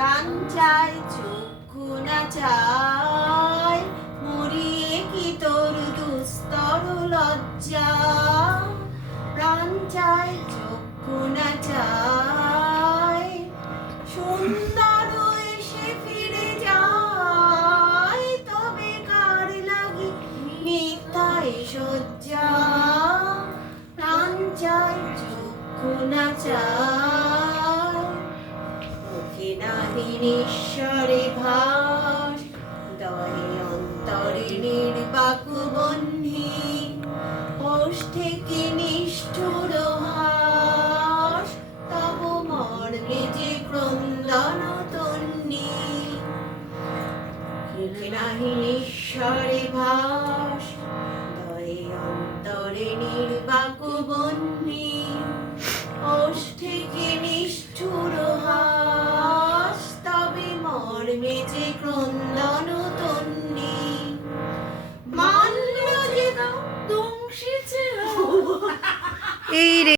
প্রাণ চায় চক্ষু না চায় মরিয়ে কি তোর দুস্তর লজ্জা প্রাণ চায় চক্ষু না চায় সুন্দর এসে ফিরে যায় তবে কার লাগি মিথ্যায় সজ্জা প্রাণ চায় চক্ষু না চায় মুখে নাহি নিঃস্বরে ভাস দয়ে অন্তরে নির্বাক বহ্নি ওষ্ঠে কি নিষ্ঠুর হাস তব মর্মে যে ক্রন্দন তন্নি মুখে নাহি নিঃস্বরে ভাস দয়ে অন্তরে নির্বাক বহ্নি ওষ্ঠে কি নিষ্ঠুর হাস তবে মর্মে যে ক্রন্দন তন্নি মাল্য যে দংশিছে এই রে।